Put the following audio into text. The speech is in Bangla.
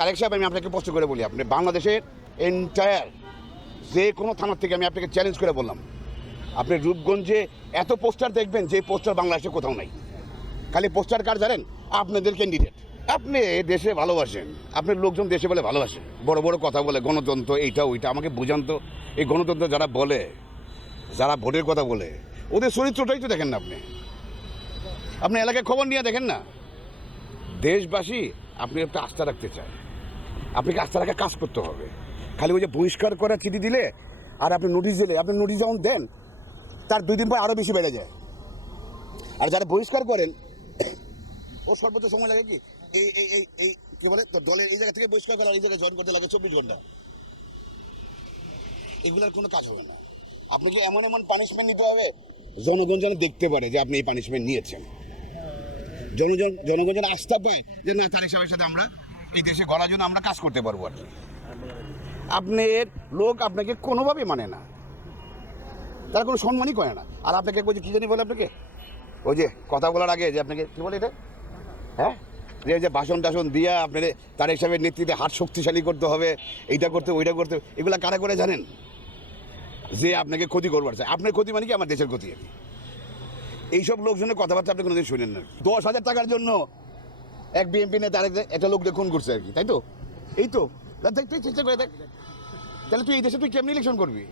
তারেক সাহেব, আমি আপনাকে প্রশ্ন করে বলি, আপনি বাংলাদেশের এন্টায়ার যে কোনো থানার থেকে আমি আপনাকে চ্যালেঞ্জ করে বললাম, আপনি রূপগঞ্জে এত পোস্টার দেখবেন যে পোস্টার বাংলাদেশে কোথাও নাই। খালি পোস্টার কার জানেন? আপনাদের ক্যান্ডিডেট। আপনি দেশে ভালোবাসেন, আপনার লোকজন দেশে বলে ভালোবাসেন, বড় বড় কথা বলে গণতন্ত্র এইটা ওইটা। আমাকে বুঝান তো, এই গণতন্ত্র যারা বলে, যারা ভোটের কথা বলে, ওদের চরিত্রটাই তো দেখেন না আপনি। আপনি এলাকায় খবর নিয়ে দেখেন না। দেশবাসী আপনি একটা আস্থা রাখতে চায়, আপনাকে আস্থা রাখা কাজ করতে হবে। খালি ওই যে বহিষ্কার করা চিঠি দিলে আর আপনি নোটিশ দিলে, আপনি নোটিশ যখন দেন তার 2 দিন পর আরও বেশি বেড়ে যায়। আর যারা বহিষ্কার করেন ও সর্বোচ্চ সময় লাগে কি এই এই এই এই কি বলে তোর দলের এই জায়গা থেকে বহিষ্কার করা, এই জায়গায় জয়েন করতে লাগে 24 ঘন্টা। এগুলোর কোনো কাজ হবে না। আপনাকে এমন এমন পানিশমেন্ট নিতে হবে জনগণ যেন দেখতে পারে যে আপনি এই পানিশমেন্ট নিয়েছেন। জনগণ যেন আস্থা পায় যে না, তারেক সাহেবের সাথে আমরা এই দেশে গড়ার জন্য আমরা কাজ করতে পারবো। আর কি আপনার লোক আপনাকে কোনোভাবেই মানে না, তারা কোনো সম্মানই করে না। আর আপনাকে বলছে কী জানি বলে, আপনাকে ওই যে কথা বলার আগে যে আপনাকে কী বলে এটা, হ্যাঁ, যে ভাষণ টাষণ দিয়া আপনার তারেক সাহেবের নেতৃত্বে হাত শক্তিশালী করতে হবে, এইটা করতে ওইটা করতে, এগুলো কারা করে জানেন? যে আপনাকে ক্ষতি করবার চায়। আপনার ক্ষতি মানে কি আমার দেশের ক্ষতি। আর কি এইসব লোকজনের কথাবার্তা আপনি কোনোদিন শুনেন না। 10,000 টাকার জন্য এক বিএনপি নেতা আরেক একটা লোকদের খুন করছে আর কি, তাই তো? এই তো দেখ, তুই চেষ্টা করে দেখ, তাহলে তুই এই দেশে তুই কেমনি ইলেকশন করবি?